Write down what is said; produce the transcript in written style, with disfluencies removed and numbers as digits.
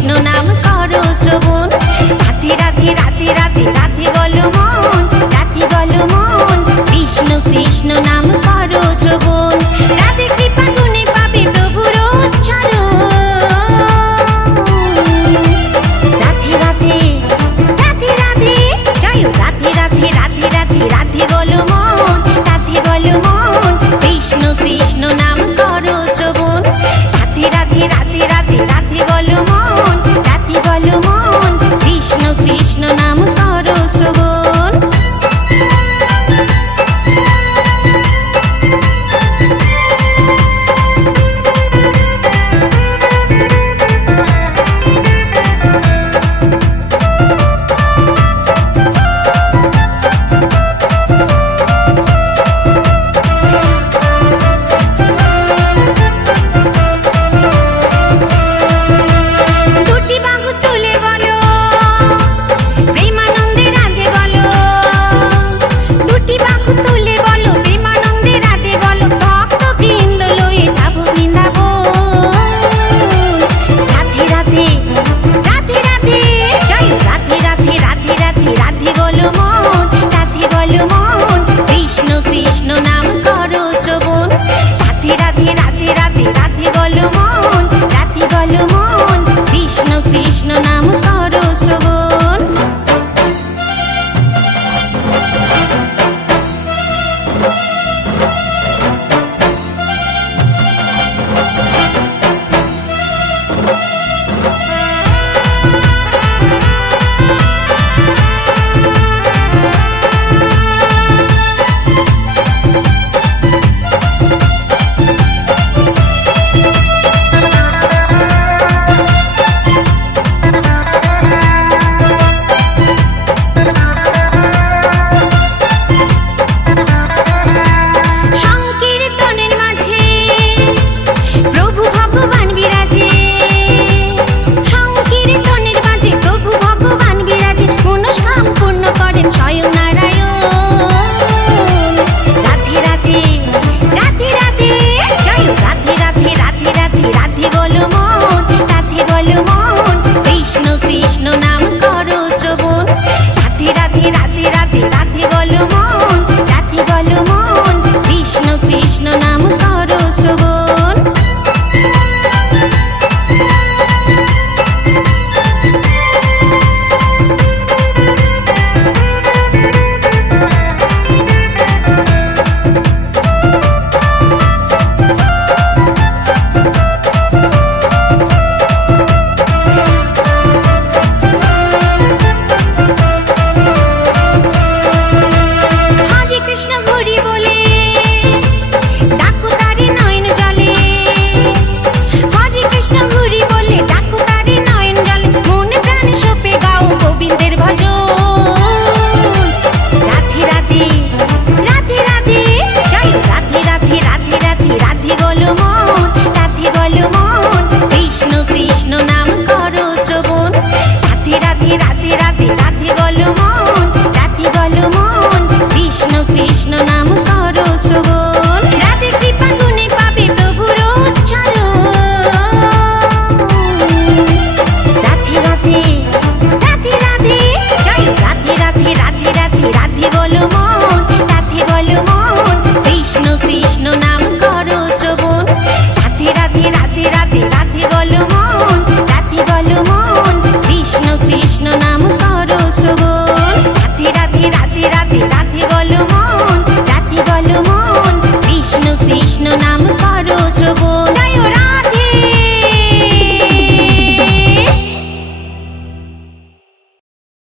কৃষ্ণ নাম করো শ্রবণ। রাধে রাধে রাধে রাধে রাধে বলো মন, রাধে বলো মন, কৃষ্ণ কৃষ্ণ নাম করো শ্রবণ। রাধে কৃপা গুণে পাবে প্রভুর উচ্চারণ। রাধে রাধে রাধে রাধে জয় রাধে রাধে রাধে রাধে রাধে বলো মন, রাধে বলো মন, কৃষ্ণ কৃষ্ণ নাম করো শ্রবণ। রাধে রাধে রাধে রাধে রাধে বলো মন, রাধে বলো মন, কৃষ্ণ কৃষ্ণ নাম করো শ্রবণ। কৃষ্ণ নাম করো শ্রবণ। রাধে রাধে রাধে রাধে রাধে বলো মন, রাধে বলো মন, কৃষ্ণ কৃষ্ণ নাম